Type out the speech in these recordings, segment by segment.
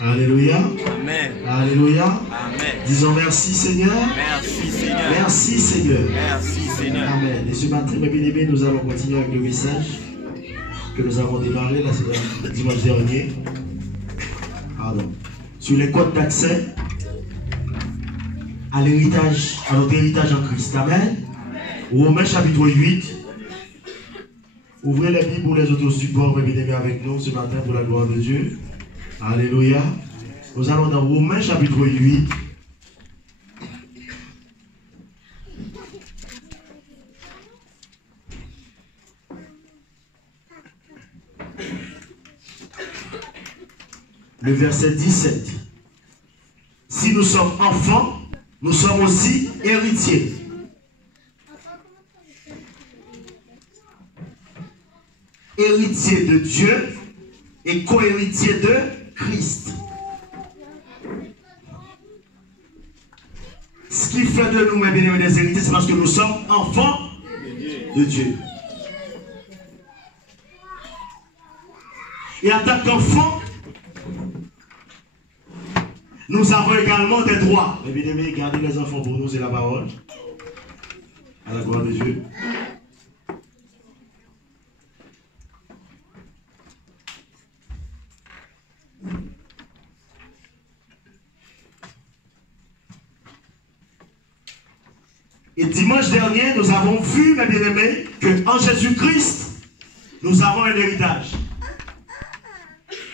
Alléluia. Amen. Alléluia. Amen. Disons merci Seigneur. Merci Seigneur. Merci Seigneur. Merci Seigneur. Amen. Et ce matin, mes bien-aimés, nous allons continuer avec le message que nous avons démarré le dimanche dernier. Pardon. Sur les codes d'accès à l'héritage, à notre héritage en Christ. Amen. Romains chapitre 8. Ouvrez les Bibles pour les autres supports, mes bien-aimés, avec nous ce matin pour la gloire de Dieu. Alléluia. Nous allons dans Romains chapitre 8. Le verset 17. Si nous sommes enfants, nous sommes aussi héritiers. Héritiers de Dieu et co-héritiers de Christ. Ce qui fait de nous, mes bien-aimés, des héritiers, c'est parce que nous sommes enfants de Dieu. Et en tant qu'enfants, nous avons également des droits. Mes bien-aimés, gardez les enfants pour nous, c'est la parole. À la gloire de Dieu. Et dimanche dernier, nous avons vu, mes bien-aimés, qu'en Jésus-Christ, nous avons un héritage.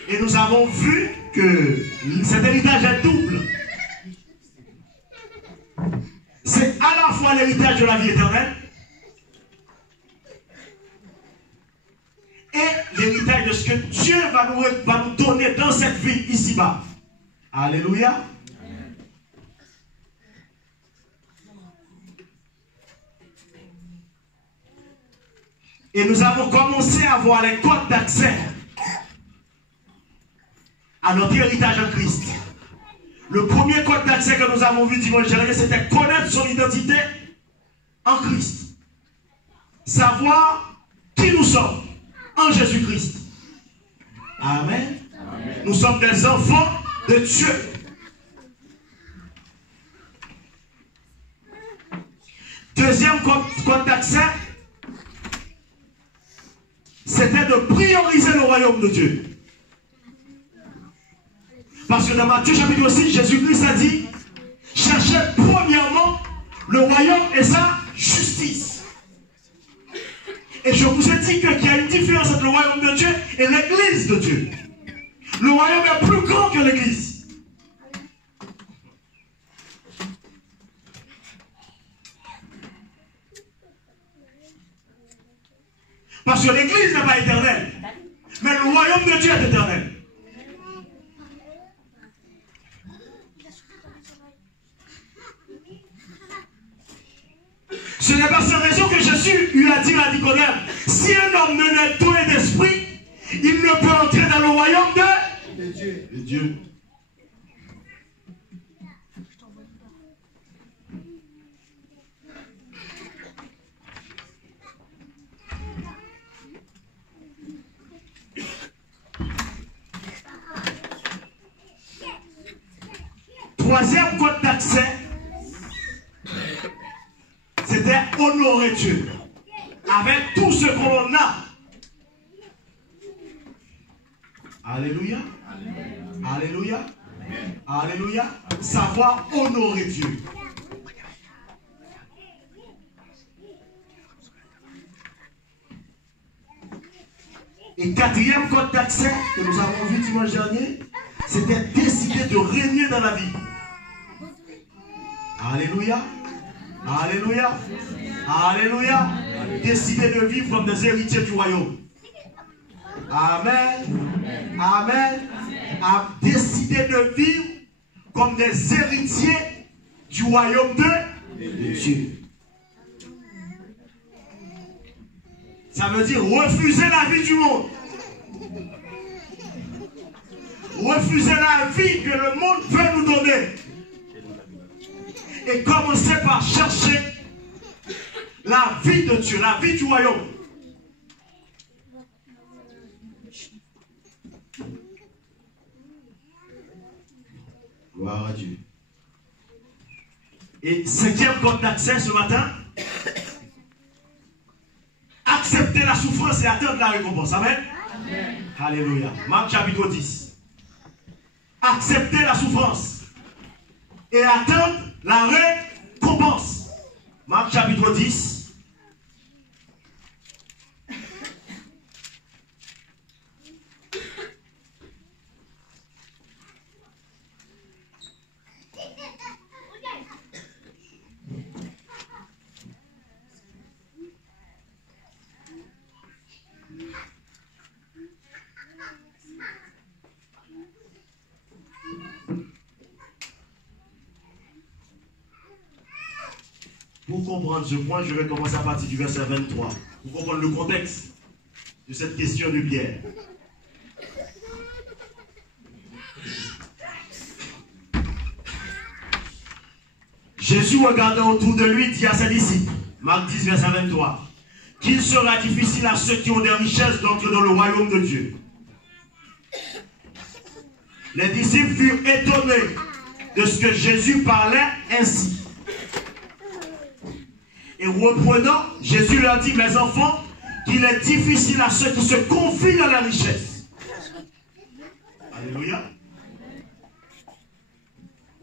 Et nous avons vu que cet héritage est double. C'est à la fois l'héritage de la vie éternelle et l'héritage de ce que Dieu va nous donner dans cette vie ici-bas. Alléluia. Et nous avons commencé à voir les codes d'accès à notre héritage en Christ. Le premier code d'accès que nous avons vu dimanche dernier, c'était connaître son identité en Christ. Savoir qui nous sommes en Jésus-Christ. Amen. Amen. Nous sommes des enfants de Dieu. Deuxième code d'accès, c'était de prioriser le royaume de Dieu. Parce que dans Matthieu chapitre 6, Jésus-Christ a dit, cherchez premièrement le royaume et sa justice. Et je vous ai dit qu'il y a une différence entre le royaume de Dieu et l'église de Dieu. Le royaume est plus grand que l'église. Parce que l'église n'est pas éternelle. Mais le royaume de Dieu est éternel. Ce n'est pas sans raison que Jésus lui a dit à Nicodème, si un homme ne naît doué d'esprit, il ne peut entrer dans le royaume de Dieu. De Dieu. Troisième code d'accès, c'était honorer Dieu avec tout ce qu'on a. Alléluia. Alléluia. Alléluia. Savoir honorer Dieu. Et quatrième code d'accès que nous avons vu dimanche dernier, c'était décider de régner dans la vie. Alléluia. Alléluia. Alléluia. Décider de vivre comme des héritiers du royaume. Amen. Amen. À décider de vivre comme des héritiers du royaume de Dieu. Ça veut dire refuser la vie du monde. Refuser la vie que le monde veut nous donner. Et commencer par chercher la vie de Dieu, la vie du royaume. Gloire à Dieu. Et 5e code d'accès ce matin, accepter la souffrance et attendre la récompense. Amen. Amen. Alléluia. Marc chapitre 10. Accepter la souffrance et attendre la récompense. Marc chapitre 10. Pour comprendre ce point, je vais commencer à partir du verset 23. Pour comprendre le contexte de cette question de Pierre. Jésus, regardant autour de lui, dit à ses disciples, Marc 10, verset 23, qu'il sera difficile à ceux qui ont des richesses d'entrer dans le royaume de Dieu. Les disciples furent étonnés de ce que Jésus parlait ainsi. Et reprenant, Jésus leur dit, mes enfants, qu'il est difficile à ceux qui se confient dans la richesse. Alléluia.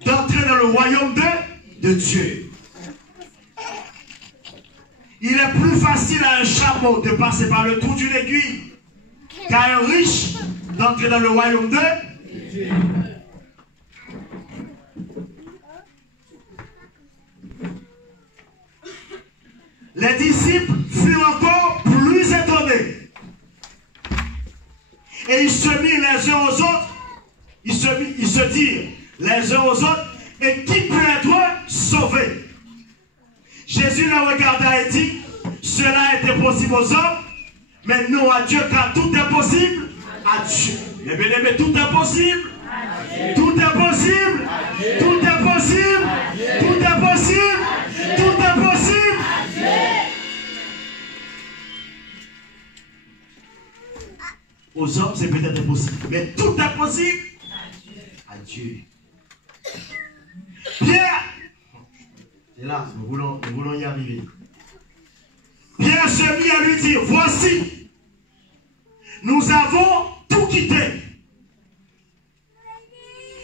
D'entrer dans le royaume de Dieu. Il est plus facile à un chameau de passer par le trou d'une aiguille qu'à un riche d'entrer dans le royaume de Dieu. Les disciples furent encore plus étonnés. Et ils se mirent les uns aux autres. Ils se dirent les uns aux autres. Et qui peut être sauvé? Jésus les regarda et dit, cela était possible aux hommes, mais non à Dieu, car tout est possible à Dieu. Mais bien aimé, tout est possible. Tout est possible. Tout est possible. Tout est possible. Tout est possible. Aux hommes, c'est peut-être impossible. Mais tout est possible à Dieu. Pierre, c'est là, nous voulons y arriver. Pierre se mit à lui dire, voici, nous avons tout quitté.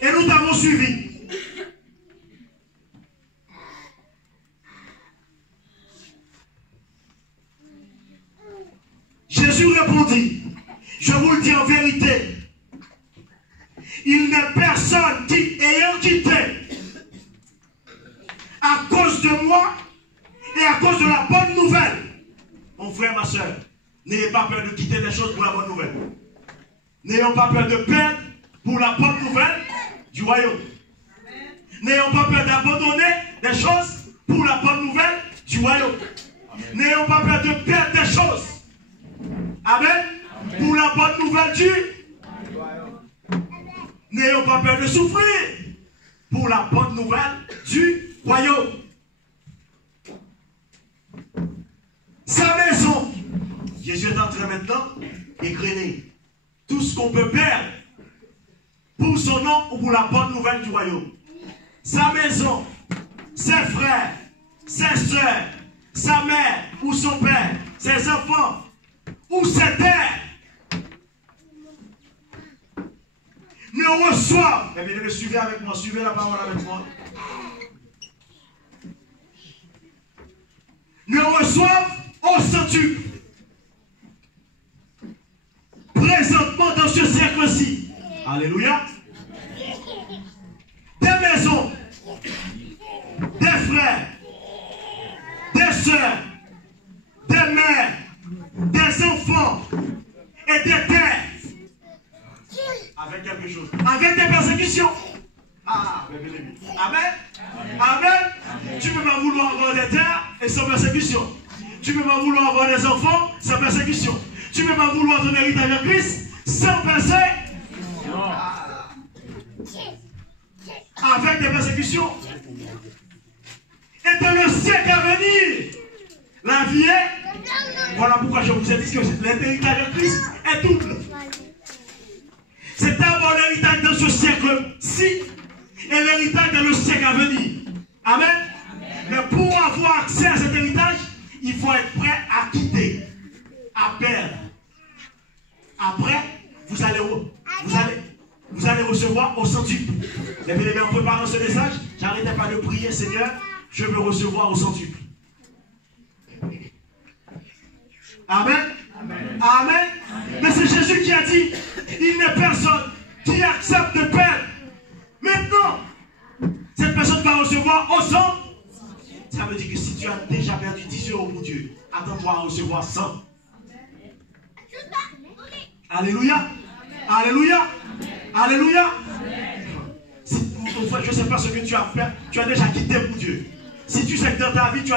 Et nous t'avons suivi. Jésus répondit, je vous le dis en vérité, il n'est personne qui, ayant quitté, à cause de moi et à cause de la bonne nouvelle, mon frère, ma soeur, n'ayez pas peur de quitter des choses pour la bonne nouvelle. N'ayons pas peur de perdre pour la bonne nouvelle du royaume. N'ayons pas peur d'abandonner des choses pour la bonne nouvelle du royaume. N'ayons pas peur de perdre des choses. Amen. Pour la bonne nouvelle du royaume. N'ayons pas peur de souffrir pour la bonne nouvelle du royaume. Sa maison, Jésus est en train maintenant d'égrener tout ce qu'on peut perdre pour son nom ou pour la bonne nouvelle du royaume. Sa maison, ses frères, ses soeurs, sa mère ou son père, ses enfants ou ses terres ne reçoivent. Eh bien, suivez avec moi, suivez la parole avec moi. Ne reçoivent au centuple. Présentement dans ce siècle-ci. Alléluia. Des maisons, des frères, des soeurs, des mères, des enfants et des terres. Avec quelque chose. Avec des persécutions. Ah, amen. Amen. Tu peux pas vouloir avoir des terres et sans persécution. Tu peux pas vouloir avoir des enfants sans persécution. Tu peux pas vouloir ton héritage en Christ sans persécution. Avec des persécutions. Et dans le siècle à venir, la vie est. Voilà pourquoi je vous ai dit que l'héritage en Christ est double. C'est d'abord l'héritage dans ce siècle-ci et et l'héritage dans le siècle à venir. Amen. Mais pour avoir accès à cet héritage, il faut être prêt à quitter, à perdre. Après, vous allez recevoir au centuple. Les bien-aimés, en préparant ce message, j'arrêtais pas de prier, Seigneur, je veux recevoir au centuple. Amen. Amen. Amen. Mais c'est Jésus qui a dit, il n'est personne qui accepte de perdre. Maintenant, cette personne va recevoir au centuple. Ça veut dire que si tu as déjà perdu 10 euros pour Dieu, attends-toi à recevoir 100. Alléluia. Alléluia. Alléluia. Je ne sais pas ce que tu as fait. Tu as déjà quitté pour Dieu. Si tu sais que dans ta vie, tu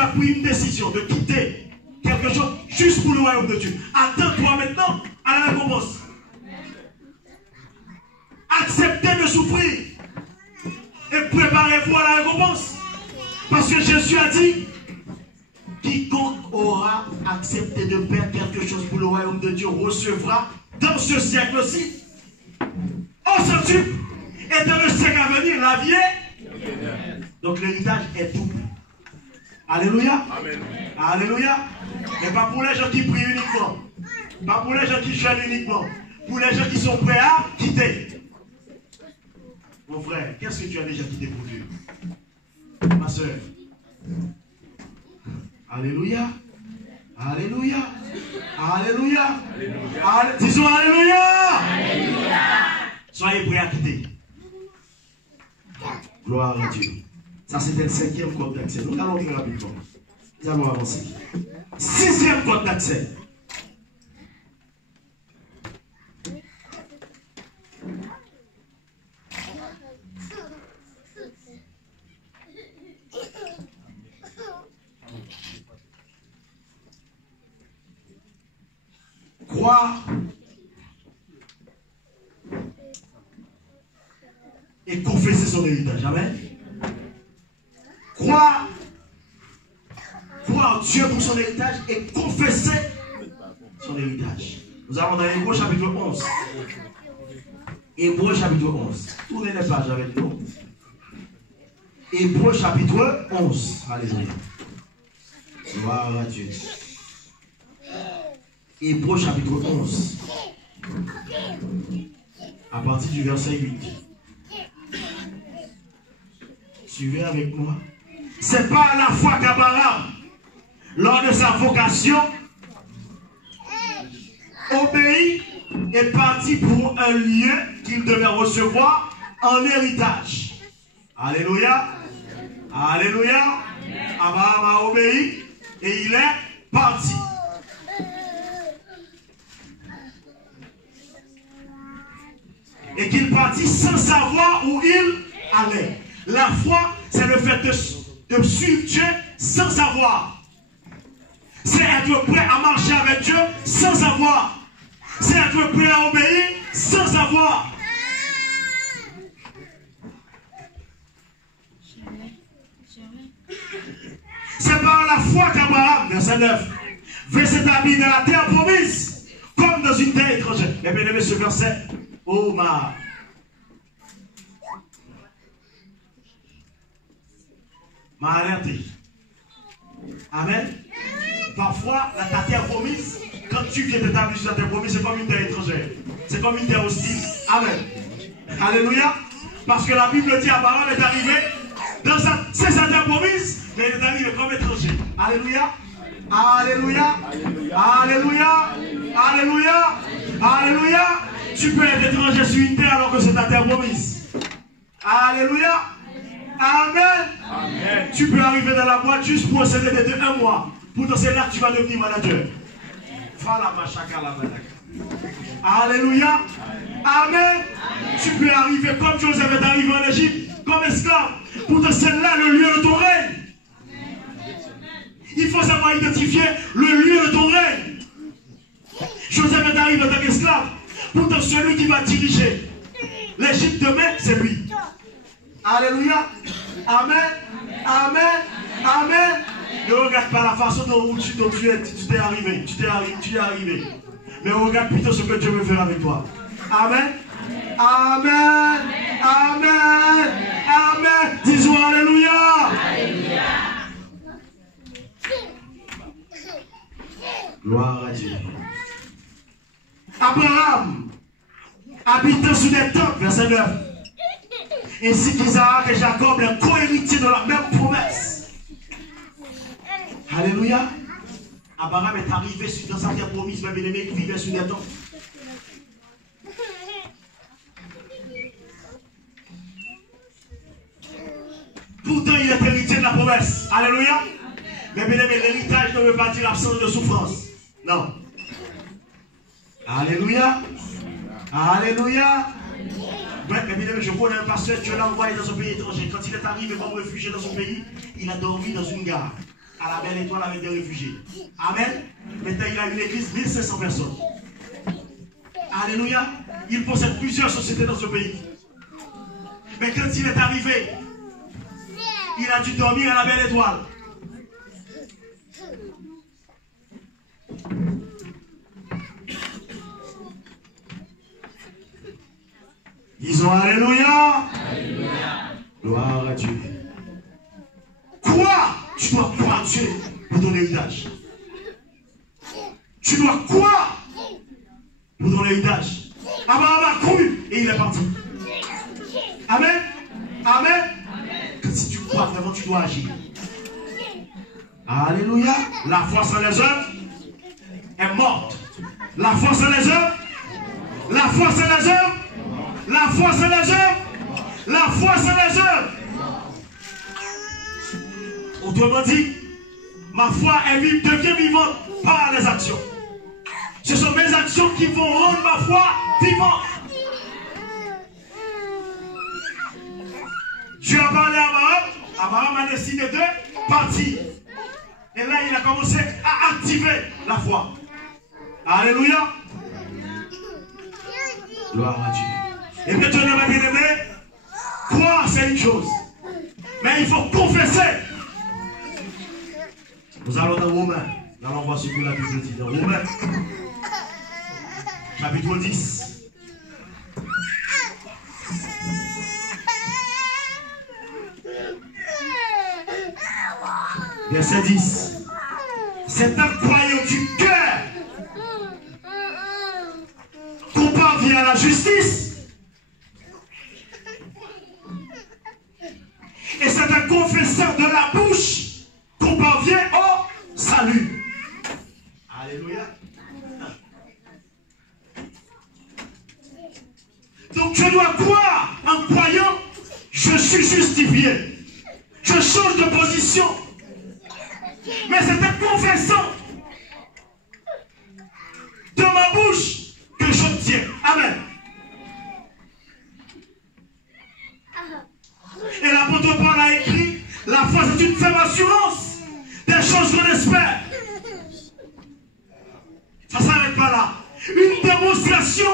as pris une décision de quitter quelque chose juste pour le royaume de Dieu. Attends-toi maintenant à la récompense. Acceptez de souffrir. Et préparez-vous à la récompense. Parce que Jésus a dit, quiconque aura accepté de perdre quelque chose pour le royaume de Dieu recevra dans ce siècle-ci, au centuple, et dans le siècle à venir, la vie est. Donc l'héritage est double. Alléluia. Amen. Alléluia. Mais pas pour les gens qui prient uniquement. Pas pour les gens qui jeûnent uniquement. Pour les gens qui sont prêts à quitter. Mon frère, qu'est-ce que tu as déjà quitté pour Dieu? Ma soeur. Alléluia. Alléluia. Alléluia. Alléluia. Disons Alléluia. Alléluia. Soyez prêts à quitter. Gloire à Dieu. Ça, c'était le 5e code d'accès. Nous allons très rapidement. Nous allons avancer. 6e code d'accès. Croire et confesser son héritage. Amen. Croire Dieu pour son héritage et confesser son héritage. Nous allons dans Hébreux chapitre 11. Hébreux chapitre 11. Tournez les pages avec nous. Hébreux chapitre 11. Alléluia. Gloire à Dieu. Hébreux chapitre 11. À partir du verset 8. Suivez avec moi. C'est pas à la foi qu'Abraham, lors de sa vocation, obéit et parti pour un lieu qu'il devait recevoir en héritage. Alléluia. Alléluia. Abraham a obéi et il est parti. Et qu'il partit sans savoir où il allait. La foi, c'est le fait de suivre Dieu sans savoir. C'est être prêt à marcher avec Dieu sans savoir. C'est être prêt à obéir sans savoir. C'est par la foi qu'Abraham, verset 9, veut s'établir dans la terre promise, comme dans une terre étrangère. Mais bien aimé, ce verset, oh ma. M'a alerté. Amen. Parfois, ta terre promise, quand tu viens t'établir sur la terre promise, c'est comme une terre étrangère. C'est comme une terre hostile. Amen. Alléluia. Parce que la Bible dit, Abraham est arrivé dans sa terre promise, mais il est arrivé comme étranger. Alléluia. Alléluia. Alléluia. Alléluia. Alléluia. Tu peux être étranger sur une terre alors que c'est ta terre promise. Alléluia. Amen. Amen. Tu peux arriver dans la boîte juste pour un CDD de 1 mois. Pourtant, c'est là que tu vas devenir manager. Alléluia. Amen. Tu peux arriver comme Joseph est arrivé en Égypte, comme esclave. Pourtant, c'est là le lieu de ton règne. Il faut savoir identifier le lieu de ton règne. Joseph est arrivé en tant qu'esclave. Pourtant, celui qui va diriger l'Égypte demain, c'est lui. Alléluia. Amen. Amen. Amen. Ne regarde pas la façon dont tu t'es arrivé. Tu es arrivé. Mais regarde plutôt ce que Dieu veut faire avec toi. Amen. Amen. Amen. Amen. Disons Alléluia. Gloire à Dieu. Abraham habitant sous des temples, verset 9. Ainsi qu'Isaac et Jacob, les co-héritiers de la même promesse. Alléluia. Abraham est arrivé dans sa terre promise, mais bien-aimé, il vivait sous des temples. Pourtant, il est héritier de la promesse. Alléluia. Mais bien aimé, l'héritage ne veut pas dire l'absence de souffrance. Non. Alléluia. Alléluia. Ouais, mais bien aimé, je connais un pasteur, Dieu l'a envoyé dans un pays étranger. Quand il est arrivé comme réfugié dans son pays, il a dormi dans une gare à la Belle Étoile avec des réfugiés. Amen. Maintenant, il a une église, 1500 personnes. Alléluia. Il possède plusieurs sociétés dans ce pays. Mais quand il est arrivé, il a dû dormir à la Belle Étoile. Disons Alléluia. Alléluia. Gloire à Dieu. Quoi? Tu dois croire Dieu pour ton héritage. Tu dois croire pour ton héritage. Abraham a cru et il est parti. Amen. Amen. Que si tu crois vraiment, tu dois agir. Alléluia. La foi sans les œuvres est morte. La foi sans les œuvres. La foi sans les œuvres. La foi sans les œuvres. La foi sans les œuvres. Autrement dit, ma foi devient vivante par les actions. Ce sont mes actions qui vont rendre ma foi vivante. Dieu a parlé à Abraham. Abraham a décidé de partir. Et là, il a commencé à activer la foi. Alléluia. Gloire à Dieu. Et maintenant, ma bien-aimée, croire, c'est une chose. Mais il faut confesser. Nous allons dans Romains. Nous allons voir ce que la Bible dit dans Romains. Chapitre 10. Verset 10. C'est en croyant du cœur qu'on parvient à la justice. Et c'est en confessant de la bouche qu'on parvient au salut. Alléluia. Donc je dois croire en croyant, je suis justifié. Je change de position. Mais c'est en confessant de ma bouche que j'obtiens. Amen. Et l'apôtre Paul a écrit, la foi c'est une ferme assurance des choses qu'on espère. Ça ne s'arrête pas là. Une démonstration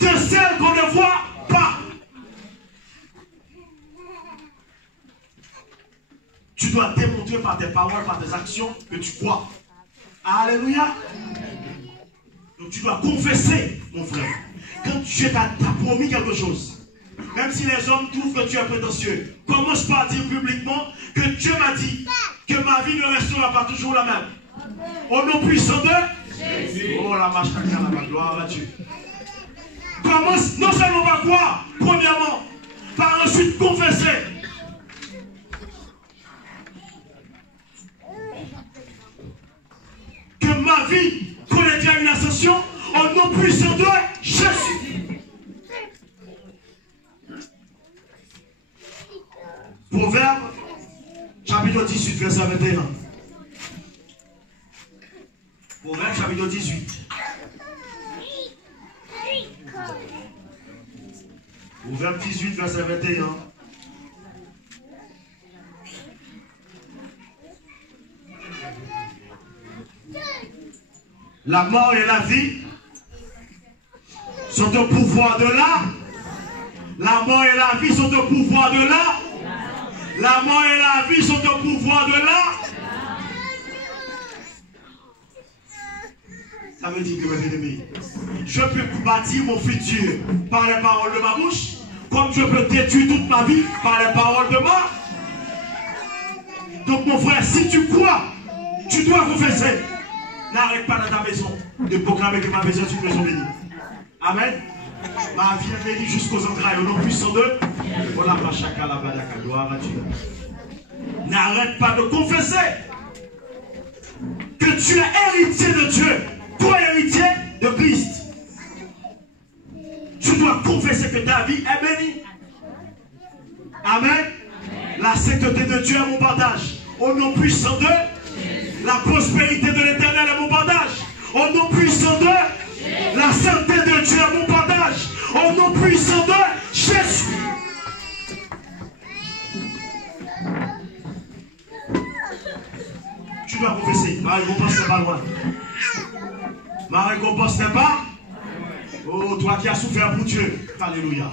de celle qu'on ne voit pas. Tu dois démontrer par tes paroles, par tes actions que tu crois. Alléluia. Donc tu dois confesser, mon frère. Quand Dieu t'a promis quelque chose, même si les hommes trouvent que tu es prétentieux, commence par dire publiquement que Dieu m'a dit que ma vie ne restera pas toujours la même. Au nom puissant de Jésus. Oh la vache, la gloire à Dieu. Commence non seulement par croire, premièrement, par ensuite confesser. Que ma vie connaîtra une ascension au nom puissant de Jésus. Proverbe, chapitre 18, verset 21. Proverbe, chapitre 18. Proverbe 18, verset 21. La mort et la vie sont au pouvoir de là. La mort et la vie sont au pouvoir de là. La mort et la vie sont au pouvoir de là. Ça veut dire que, mes bien-aimés, je peux bâtir mon futur par les paroles de ma bouche, Comme je peux détruire toute ma vie par les paroles de mort. Donc mon frère, si tu crois, tu dois confesser. N'arrête pas dans ta maison de proclamer que ma maison est une maison bénie. Amen. Ma vie est bénie jusqu'aux entrailles. Au nom puissant de voilà ma chaka la badaka. Gloire à Dieu. N'arrête pas de confesser que tu es héritier de Dieu. Toi héritier de Christ. Tu dois confesser que ta vie est bénie. Amen. La sainteté de Dieu est mon partage. Au nom puissant de la prospérité de l'Éternel est mon partage. Au nom puissant de la santé de Dieu est mon partage. Au nom puissant de Jésus. Tu dois confesser. Ma récompense n'est pas loin. Ma récompense n'est pas. Oh, toi qui as souffert pour Dieu. Alléluia.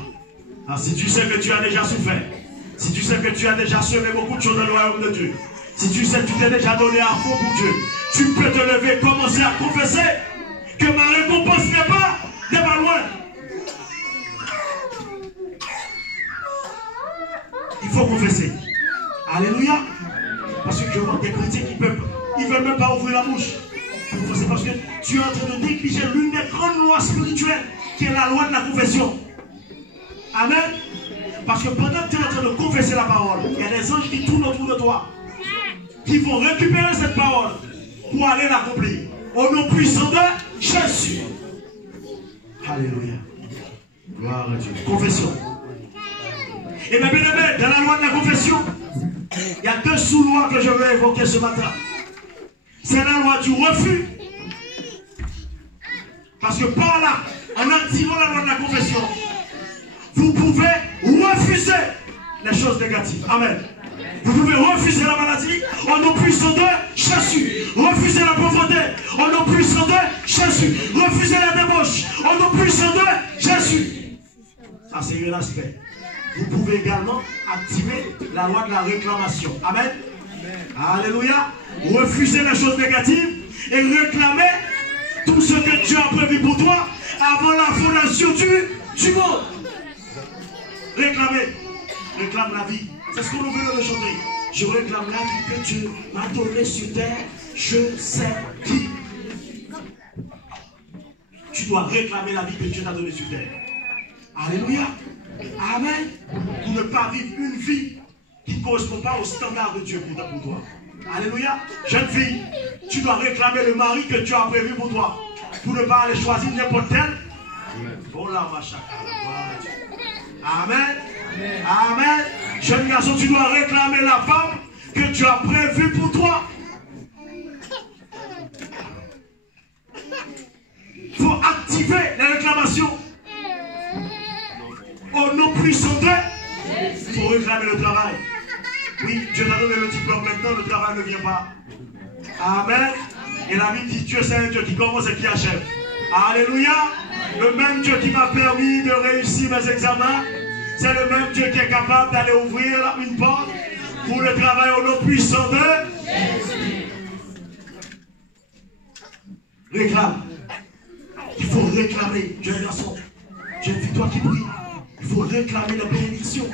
Ah, si tu sais que tu as déjà souffert. Si tu sais que tu as déjà semé beaucoup de choses dans le royaume de Dieu. Si tu sais que tu t'es déjà donné à fond pour Dieu. Tu peux te lever et commencer à confesser que ma récompense n'est pas loin. Il faut confesser. Alléluia. Parce que je vois des chrétiens qui peuvent. Ils ne veulent même pas ouvrir la bouche. C'est parce que tu es en train de négliger l'une des grandes lois spirituelles qui est la loi de la confession. Amen. Parce que pendant que tu es en train de confesser la parole, il y a des anges qui tournent autour de toi, qui vont récupérer cette parole pour aller l'accomplir. Au nom puissant de Jésus. Alléluia. Gloire à Dieu. Confession. Et bien, dans la loi de la confession, il y a deux sous-lois que je veux évoquer ce matin. C'est la loi du refus. Parce que par là, en activant la loi de la confession, vous pouvez refuser les choses négatives. Amen. Vous pouvez refuser la maladie au nom puissant de Jésus. Refuser la pauvreté au nom puissant de Jésus. Refuser la débauche au nom puissant de Jésus. Ça, c'est un aspect. Vous pouvez également activer la loi de la réclamation. Amen. Alléluia. Refuser les choses négatives et réclamer tout ce que Dieu a prévu pour toi avant la fondation du monde. Réclamer. Réclame la vie. C'est ce qu'on nous vient de chanter. Je réclame la vie que Dieu m'a donnée sur terre. Je sais qui. Tu dois réclamer la vie que Dieu t'a donnée sur terre. Alléluia. Amen. Pour ne pas vivre une vie qui ne correspond pas au standard de Dieu pour toi. Alléluia. Jeune fille, tu dois réclamer le mari que Dieu a prévu pour toi. Pour ne pas aller choisir n'importe quel. Oh là, ma chakra. Amen. Amen. Jeune garçon, tu dois réclamer la femme que Dieu a prévue pour toi. Il faut activer les réclamations. Au nom puissant de, il faut réclamer le travail. Oui, Dieu t'a donné le diplôme, maintenant le travail ne vient pas. Amen. Et la Bible dit Dieu c'est un Dieu qui commence et qui achève. Alléluia. Le même Dieu qui m'a permis de réussir mes examens, c'est le même Dieu qui est capable d'aller ouvrir une porte pour le travail au nom puissant de Jésus. Réclame. Il faut réclamer, jeune garçon, jeune fille, toi qui prie. Il faut réclamer la bénédiction.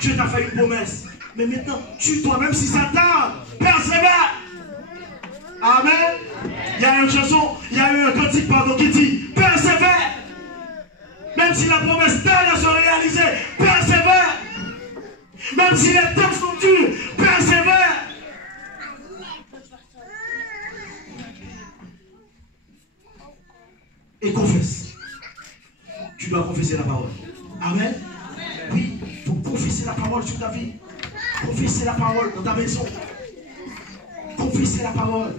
Dieu t'a fait une promesse. Mais maintenant, tu dois, même si ça tarde, persévère. Amen. Il y a une chanson, il y a eu un cantique, pardon, qui dit persévère. Même si la promesse tarde à se réaliser, persévère. Même si les temps sont durs, persévère. Et confesse. Tu dois confesser la parole. Amen. Oui, il faut confesser la parole sur ta vie. Confesser la parole dans ta maison. Confesser la parole.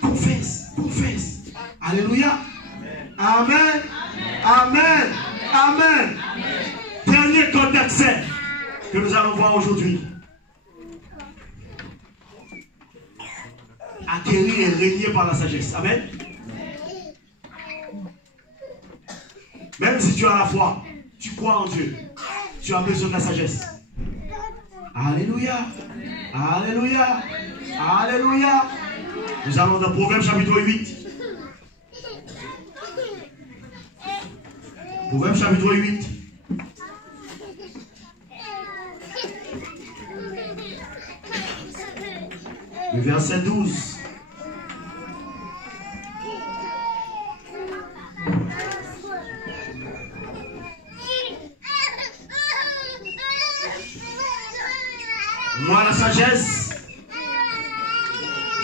Confesse, confesse. Alléluia. Amen. Amen. Amen. Dernier code d'accès que nous allons voir aujourd'hui. Acquérir et régner par la sagesse. Amen. Même si tu as la foi, tu crois en Dieu, tu as besoin de la sagesse. Alléluia. Alléluia. Alléluia. Nous allons dans Proverbe chapitre 8. Proverbe chapitre 8. Le verset 12. Moi, la sagesse,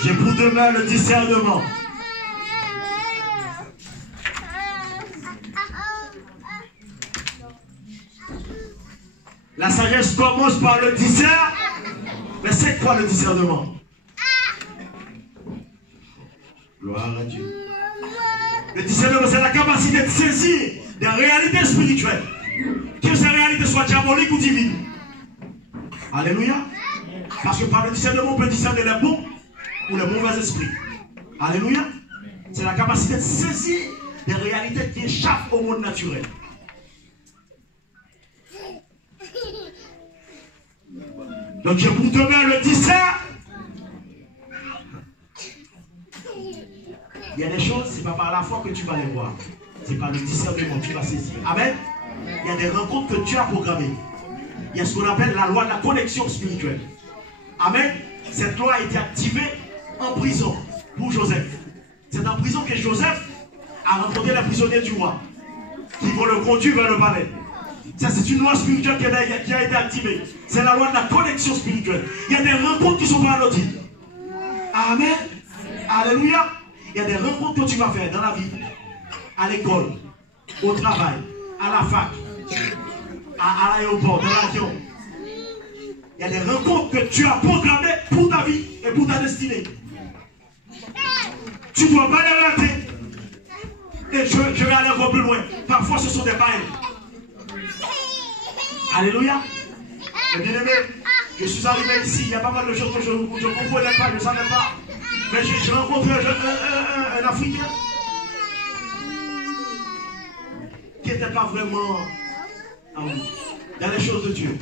j'ai pour demain le discernement. La sagesse commence par le discernement. Mais c'est quoi le discernement? Gloire à Dieu. Le discernement, c'est la capacité de saisir des réalités spirituelles. Que ces réalités soient diaboliques ou divines. Alléluia. Parce que par le discernement, on peut discerner les bons ou les mauvais esprits. Alléluia. C'est la capacité de saisir des réalités qui échappent au monde naturel. Donc je vous demande le discernement. Il y a des choses, ce n'est pas par la foi que tu vas les voir. C'est par le discernement que tu vas saisir. Amen. Il y a des rencontres que Dieu a programmées. Il y a ce qu'on appelle la loi de la connexion spirituelle. Amen. Cette loi a été activée en prison pour Joseph. C'est en prison que Joseph a rencontré les prisonniers du roi qui vont le conduire vers le palais. Ça, c'est une loi spirituelle qui a été activée. C'est la loi de la connexion spirituelle. Il y a des rencontres qui sont pas anodines. Amen. Alléluia. Il y a des rencontres que tu vas faire dans la vie, à l'école, au travail, à la fac, à l'aéroport, dans l'avion. Il y a des rencontres que tu as programmées pour ta vie et pour ta destinée. Tu ne dois pas les rater. Et je vais aller encore plus loin. Parfois, ce sont des bails. Alléluia. Mais bien aimé, je suis arrivé ici. Il y a pas mal de choses que je ne comprenais pas, je ne savais pas. Mais j'ai rencontré un Africain qui n'était pas vraiment dans les choses de Dieu.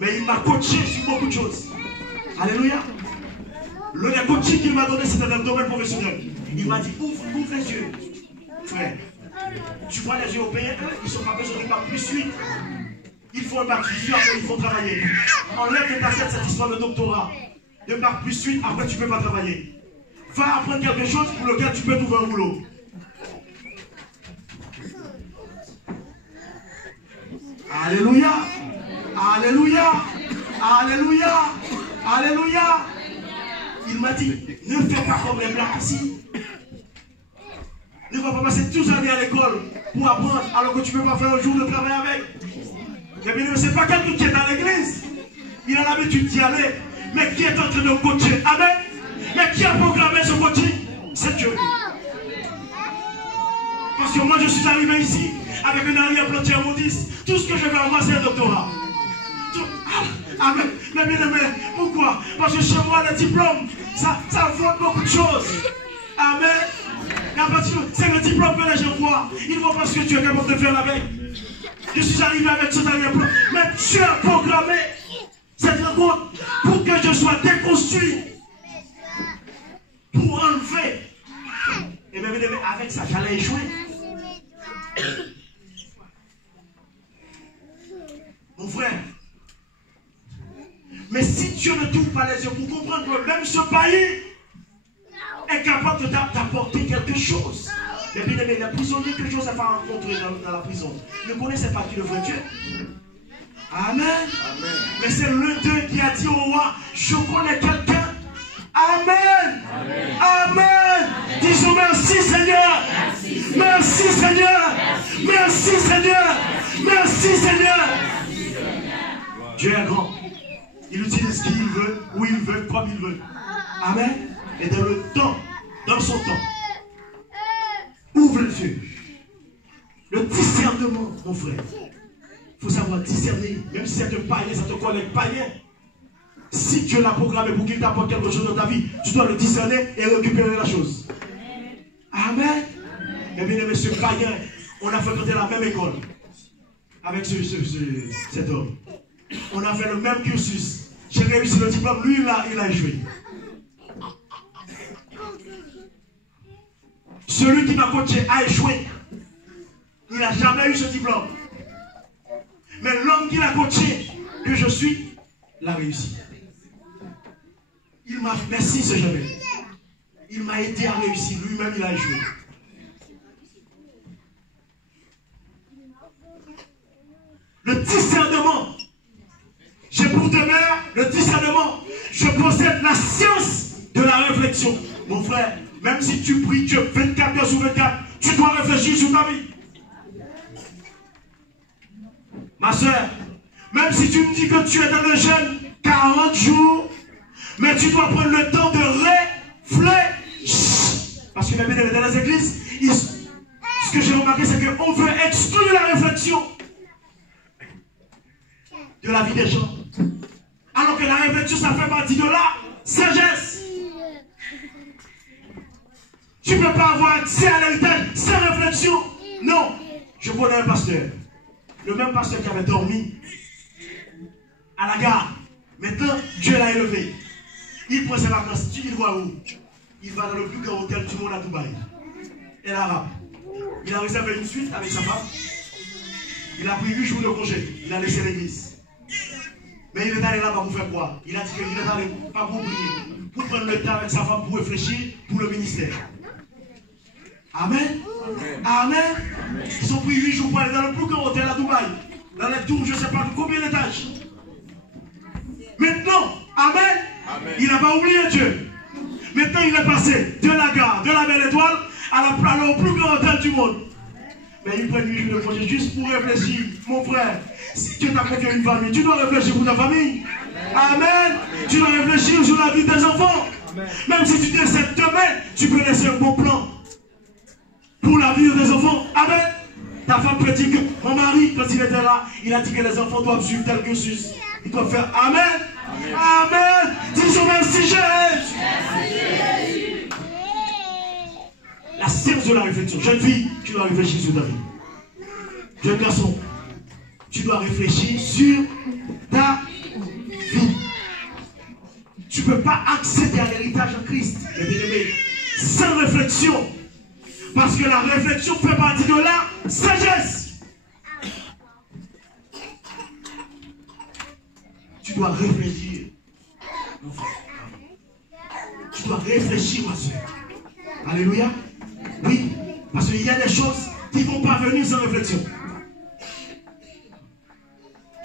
Mais il m'a coaché sur beaucoup de choses. Alléluia. Le coaching qu'il m'a donné, c'était dans le domaine professionnel. Il m'a dit, ouvre les yeux. Frère, tu vois les Européens, ils sont pas besoin de bac plus 8. Il faut un bac plus 8, après il faut travailler. Enlève de ta tête cette histoire de doctorat. De bac plus 8, après tu ne peux pas travailler. Va apprendre quelque chose pour lequel tu peux trouver un boulot. Alléluia. Alléluia. Alléluia. Alléluia. Il m'a dit, ne fais pas comme les blancs ici. Ne va pas passer tous les années à l'école pour apprendre alors que tu ne peux pas faire un jour de travail avec. Mais bien, ce n'est pas quelqu'un qui est dans l'église. Il a l'habitude d'y aller. Mais qui est en train de coacher. Amen. Mais qui a programmé ce coaching? C'est Dieu. Parce que moi je suis arrivé ici avec un arrière-plan thermodiste. Tout ce que je vais avoir c'est un doctorat. Amen. Mais bien aimé, pourquoi? Parce que chez moi le diplôme, ça vaut beaucoup de choses. Amen. C'est le diplôme que les gens voient. Ils voient pas ce que tu es capable de faire avec. Je suis arrivé avec cet arrière-plan. Mais tu as programmé cette rencontre pour que je sois déconstruit. Pour enlever. Et bien, avec ça, j'allais échouer. Mon frère. Mais si Dieu ne t'ouvre pas les yeux pour comprendre que même ce pays est capable de t'apporter quelque chose. Et bien, les prisonniers que Joseph a rencontrés dans la prison ne connaissaient pas qui le vrai Dieu. Amen. Amen. Mais c'est le Dieu qui a dit au roi, je connais quelqu'un. Amen. Amen. Amen. Disons merci Seigneur. Merci, merci Seigneur. Merci Seigneur. Merci Seigneur. Dieu est grand. Il utilise qui il veut, où il veut, comme il veut. Amen. Et dans le temps, dans son temps, ouvre les yeux. Le discernement, mon frère. Il faut savoir discerner. Même si c'est un païen, c'est un collègue païen. Si Dieu l'a programmé pour qu'il t'apporte quelque chose dans ta vie, tu dois le discerner et récupérer la chose. Amen. Et bien aimé, ce païen, on a fréquenté la même école avec cet homme. On a fait le même cursus. J'ai réussi le diplôme, lui il a échoué. Celui qui m'a coaché a échoué. Il n'a jamais eu ce diplôme. Mais l'homme qui l'a coaché, que je suis, l'a réussi. Il m'a fait merci ce jeune. Il m'a aidé à réussir. Lui-même, il a échoué. Le discernement. J'ai pour demeure le discernement. Je possède la science de la réflexion. Mon frère, même si tu pries Dieu 24 heures sur 24, tu dois réfléchir sur ta vie. Ma soeur, même si tu me dis que tu es dans le jeûne 40 jours, mais tu dois prendre le temps de réfléchir. Parce que dans les églises, ce que j'ai remarqué, c'est qu'on veut exclure la réflexion de la vie des gens. Alors que la réflexion, ça fait partie de la sagesse. Tu ne peux pas avoir accès à l'héritage sans réflexion. Non. Je connais un pasteur. Le même pasteur qui avait dormi à la gare. Maintenant, Dieu l'a élevé. Il prend ses vacances. Tu vois où? Il va dans le plus grand hôtel du monde à Dubaï. Et l'arabe. Il a réservé une suite avec sa femme. Il a pris 8 jours de congé. Il a laissé l'église. Mais il est allé là-bas pour faire quoi? Il a dit qu'il est allé pas pour prier. Pour prendre le temps avec sa femme pour réfléchir pour le ministère. Amen. Amen. Ils ont pris 8 jours pour aller dans le plus grand hôtel à Dubaï. Dans les tours, je ne sais pas combien d'étages. Maintenant, Amen. Il n'a pas oublié Dieu. Maintenant, il est passé de la gare, de la belle étoile, au plus grand hôtel du monde. Mais il prend 8 jours de congé juste pour réfléchir. Mon frère, si Dieu t'a confié une famille, tu dois réfléchir pour ta famille. Amen. Tu dois réfléchir sur la vie de tes enfants. Même si tu décèdes demain, tu peux laisser un bon plan pour la vie de tes enfants. Amen. Ta femme peut dire que mon mari, quand il était là, il a dit que les enfants doivent suivre tel cursus. Ils doivent faire Amen. Amen. Disons merci Jésus. La science de la réflexion. Jeune fille, tu dois réfléchir sur ta vie. Jeune garçon, tu dois réfléchir sur ta vie. Tu ne peux pas accéder à l'héritage en Christ, mes bien-aimés, sans réflexion. Parce que la réflexion fait partie de la sagesse. Tu dois réfléchir. Mon frère. Tu dois réfléchir, ma soeur. Alléluia. Oui, parce qu'il y a des choses qui ne vont pas venir sans réflexion.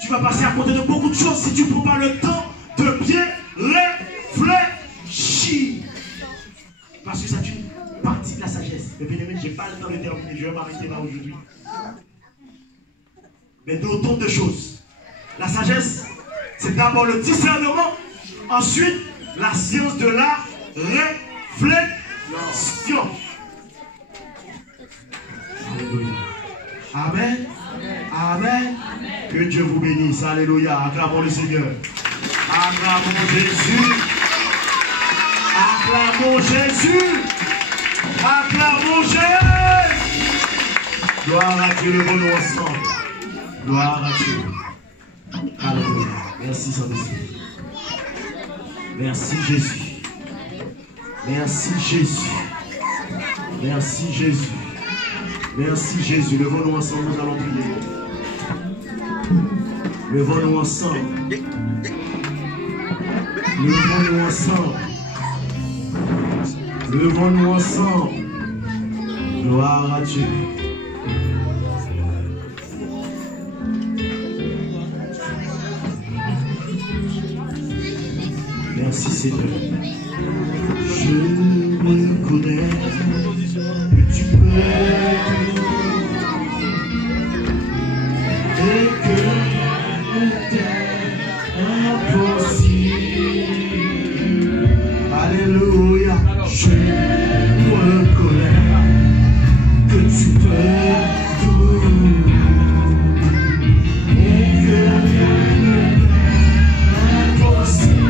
Tu vas passer à côté de beaucoup de choses si tu ne prends pas le temps de bien réfléchir. Parce que c'est une partie de la sagesse. Mais bien aimé, je n'ai pas le temps de terminer. Je vais m'arrêter là aujourd'hui. Mais d'autant de choses. La sagesse, c'est d'abord le discernement. Ensuite, la science de la réflexion. Alléluia. Amen. Amen. Que Dieu vous bénisse. Alléluia. Acclamons le Seigneur. Acclamons Jésus. Acclamons Jésus. Acclamons Jésus. Gloire à Dieu, levons-nous ensemble. Gloire à Dieu. Alléluia. Merci Saint-Esprit. Merci Jésus. Merci Jésus. Merci Jésus. Merci Jésus. Levons-nous ensemble, nous allons prier. Levons-nous ensemble. Levons-nous ensemble. Levons-nous ensemble. Gloire à Dieu. Merci Seigneur. Je reconnais que tu peux et que c'est impossible. Alléluia. Je reconnais que tu peux tout et que rien n'est impossible.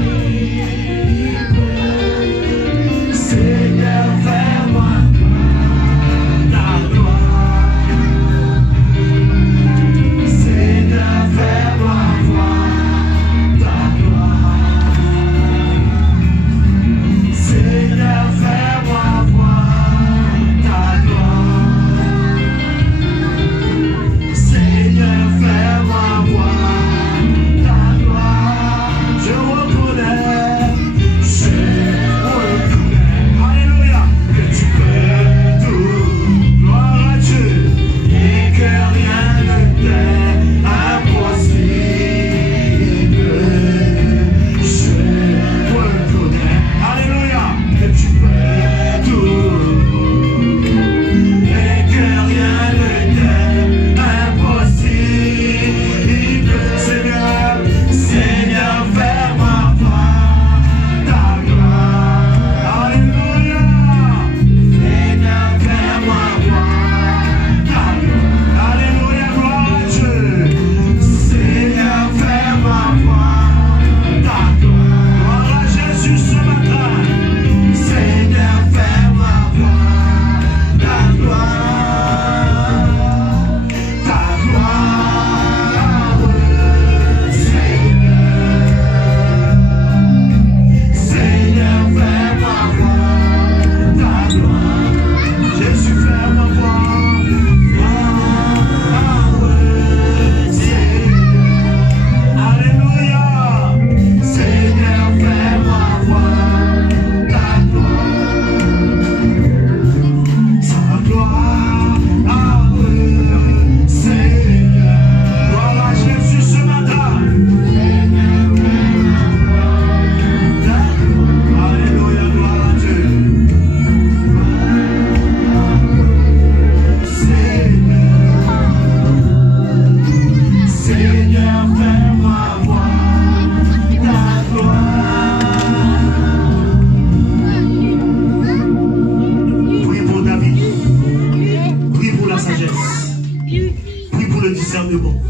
Prie pour le discernement.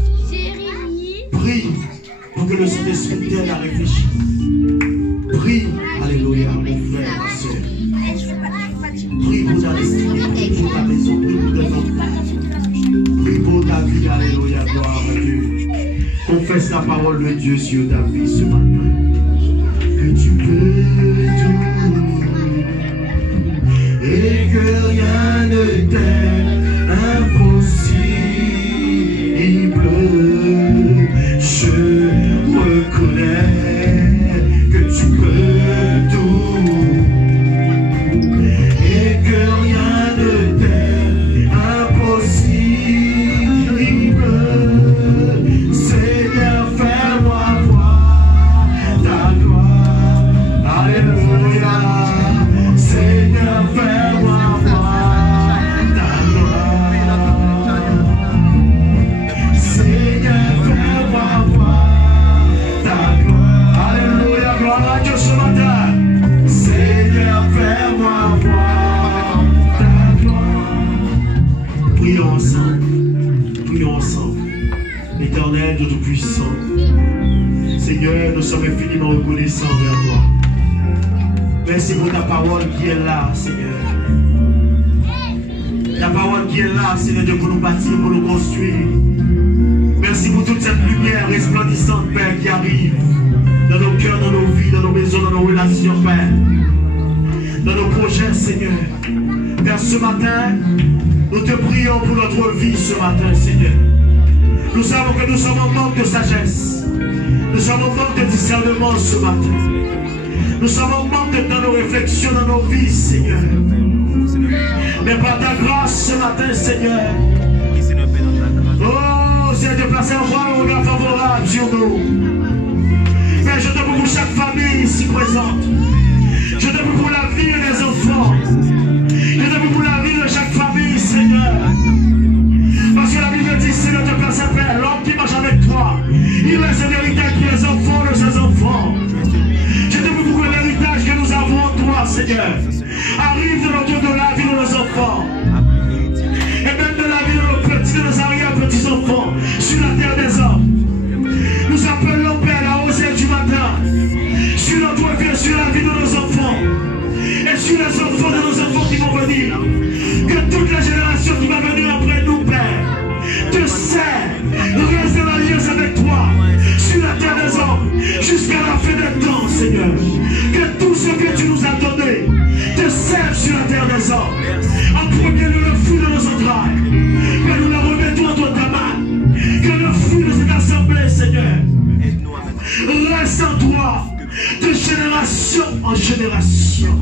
Prie pour que le Saint-Esprit t'aide à réfléchir. Prie, alléluia, mon frère, ma soeur. Prie pour ta destinée, prie pour ta maison, prie pour tes enfants. Prie pour ta vie, alléluia, gloire à Dieu. Confesse la parole de Dieu sur ta vie ce matin. Que tu peux tout et que rien ne t'est impossible. Je reconnais que tu peux tout et que rien ne t'est impossible. Seigneur, fais-moi voir ta gloire. Alléluia. Seigneur, fais-moi voir ta gloire. Seigneur, fais-moi voir ta gloire. Alléluia, gloire à Dieu ce matin. Seigneur, fais-moi voir ta gloire. Prions ensemble. Prions ensemble. Éternel, Dieu Tout-Puissant, Seigneur, nous sommes infiniment reconnaissants vers toi. Merci pour ta parole qui est là, Seigneur. Ta parole qui est là, Seigneur Dieu, pour nous bâtir, pour nous construire. Merci pour toute cette lumière resplendissante, Père, qui arrive dans nos cœurs, dans nos vies, dans nos maisons, dans nos relations, Père. Dans nos projets, Seigneur. Père, ce matin, nous te prions pour notre vie ce matin, Seigneur. Nous savons que nous sommes en manque de sagesse. Nous sommes en manque de discernement ce matin. Nous sommes en manque dans nos réflexions, dans nos vies, Seigneur. Mais par ta grâce ce matin, Seigneur. Oh, Seigneur, de placer en voie un regard favorable sur nous. Père, je te prie pour chaque famille ici présente. Je te prie pour la vie des enfants. Je te prie pour la vie de chaque famille, Seigneur. Parce que la Bible dit, Seigneur, te place un Père, l'homme qui marche avec toi, il laisse un héritage pour les enfants de ses enfants. Je te prie pour que l'héritage que nous avons en toi, Seigneur, arrive de l'autre de la vie de nos enfants. Et même de la vie de nos petits, de nos arrière-petits-enfants, sur la terre des hommes. Nous appelons, Père, la hausse du matin, sur notre vie, sur la vie de nos enfants, et sur les enfants de nos enfants qui vont venir. Que toute la génération qui va venir après nous, Père, te sert, reste en alliance avec toi, sur la terre des hommes, jusqu'à la fin des temps, Seigneur. Que tout ce que tu nous as donné te serve sur la terre des hommes. En premier lieu, le fruit de nos entrailles. Que nous la remettons entre ta main. Que le fruit de cette assemblée, Seigneur, reste en toi, de génération en génération.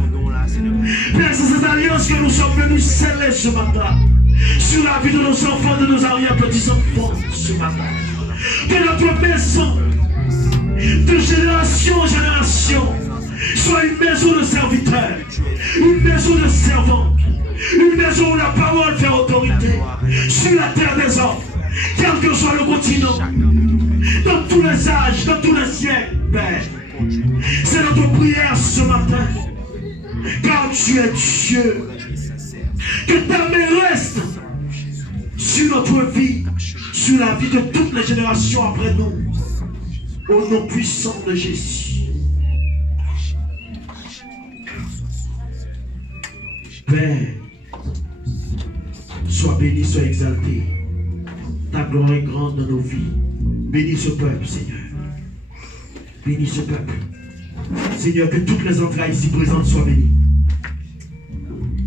Père, c'est cette alliance que nous sommes venus sceller ce matin, sur la vie de nos enfants, de nos arrière-petits-enfants ce matin. Que notre maison, de génération en génération, soit une maison de serviteurs, une maison de servants, une maison où la parole fait autorité, sur la terre des hommes, quel que soit le continent, dans tous les âges, dans tous les siècles, Père. C'est notre prière ce matin, car tu es Dieu. Que ta main reste sur notre vie, sur la vie de toutes les générations après nous, au nom puissant de Jésus. Père, sois béni, sois exalté. Ta gloire est grande dans nos vies. Bénis ce peuple, Seigneur. Bénis ce peuple. Seigneur, que toutes les entrailles ici présentes soient bénies.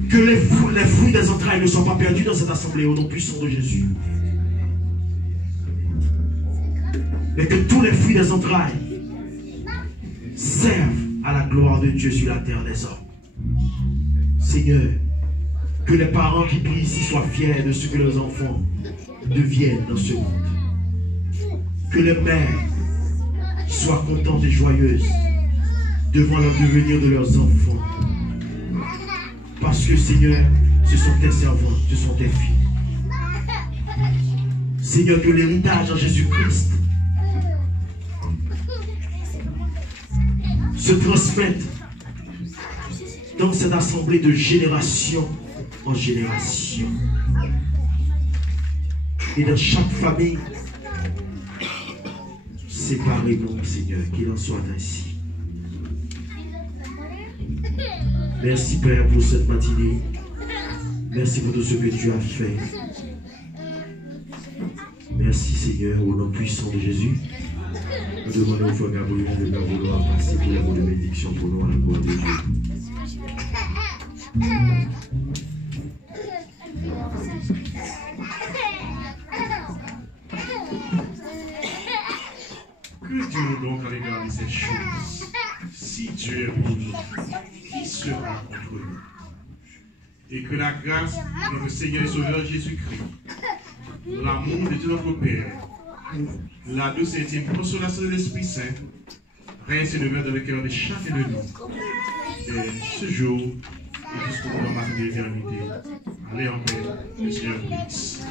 Que les fruits des entrailles ne soient pas perdus dans cette assemblée au nom puissant de Jésus. Mais que tous les fruits des entrailles servent à la gloire de Dieu sur la terre des hommes. Seigneur, que les parents qui prient ici soient fiers de ce que leurs enfants deviennent dans ce monde. Que les mères soient contentes et joyeuses devant le devenir de leurs enfants. Parce que, Seigneur, ce sont tes servantes, ce sont tes filles. Seigneur, que l'héritage en Jésus-Christ se transmette dans cette assemblée de génération en génération. et dans chaque famille. Séparez-nous, Seigneur, qu'il en soit ainsi. Merci, Père, pour cette matinée. Merci pour tout ce que tu as fait. Merci, Seigneur, au nom puissant de Jésus. Nous demandons au Frère Gabriel de bien vouloir passer pour la bonne bénédiction pour nous à la gloire de Dieu. Que Dieu donc à l'égard de ces choses? Si Dieu est pour nous, qui sera contre nous? Et que la grâce de notre Seigneur et Sauveur Jésus-Christ, l'amour de Dieu notre Père, la douce et intime consolation de l'Esprit Saint, reste et demeure dans le cœur de chacun de nous, dès ce jour et jusqu'au moment de l'éternité. Allez en paix, le Seigneur bénisse.